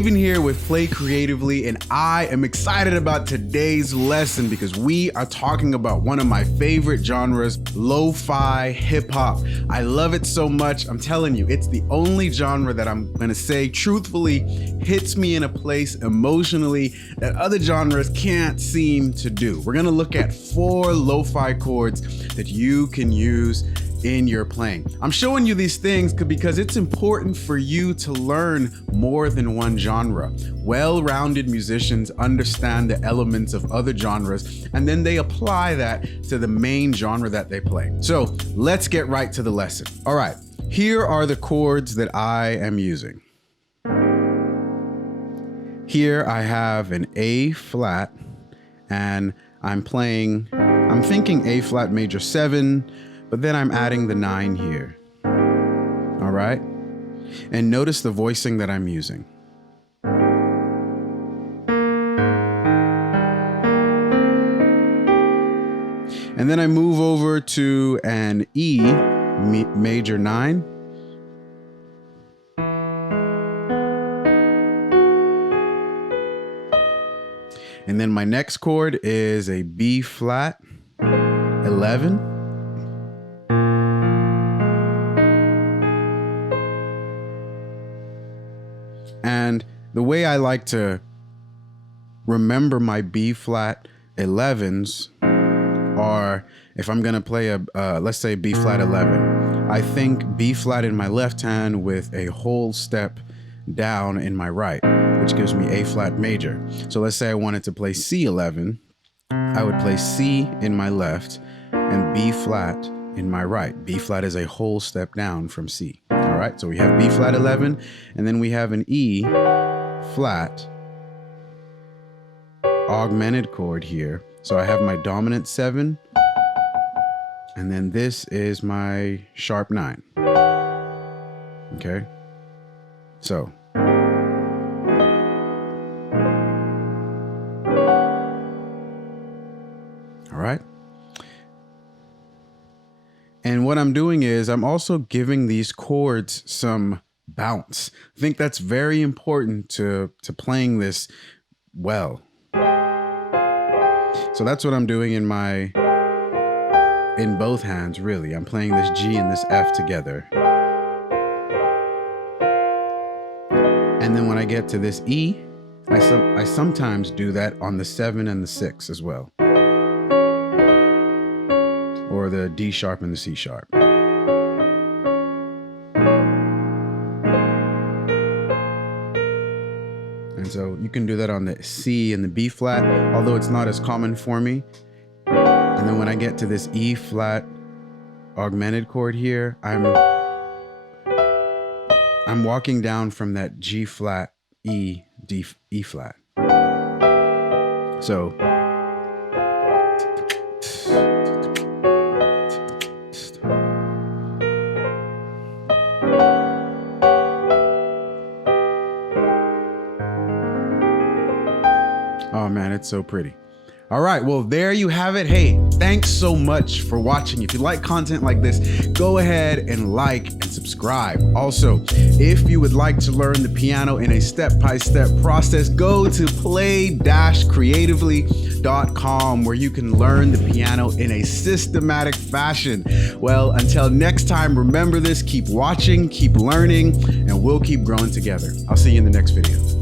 Haven here with Play Creatively, and I am excited about today's lesson because we are talking about one of my favorite genres, lo-fi hip hop. I love it so much. I'm telling you, it's the only genre that I'm gonna say truthfully hits me in a place emotionally that other genres can't seem to do. We're gonna look at 4 lo-fi chords that you can use in your playing. I'm showing you these things because it's important for you to learn more than one genre. Well-rounded musicians understand the elements of other genres and then they apply that to the main genre that they play. So let's get right to the lesson. All right, here are the chords that I am using. Here I have an A flat and I'm thinking A flat major 7, but then I'm adding the 9 here. All right? And notice the voicing that I'm using. And then I move over to an E major 9. And then my next chord is a B flat 11. And the way I like to remember my B flat 11s are, if I'm gonna play let's say B flat 11, I think B flat in my left hand with a whole step down in my right, which gives me A flat major. So let's say I wanted to play C11, I would play C in my left and B flat in my right. B flat is a whole step down from C. All right, so we have B flat 11, and then we have an E flat augmented chord here. So I have my dominant 7, and then this is my sharp 9. Okay, so. All right. And what I'm doing is I'm also giving these chords some bounce. I think that's very important to playing this well. So that's what I'm doing in both hands, really. I'm playing this G and this F together. And then when I get to this E, I sometimes do that on the 7 and the 6 as well. Or the D sharp and the C sharp. And so you can do that on the C and the B flat, although it's not as common for me. And then when I get to this E flat augmented chord here, I'm walking down from that G flat, E, D, E flat. So. Oh man, it's so pretty. All right, well, there you have it. Hey, thanks so much for watching. If you like content like this, go ahead and like and subscribe. Also, if you would like to learn the piano in a step-by-step process, go to play-creatively.com where you can learn the piano in a systematic fashion. Well, until next time, remember this, keep watching, keep learning, and we'll keep growing together. I'll see you in the next video.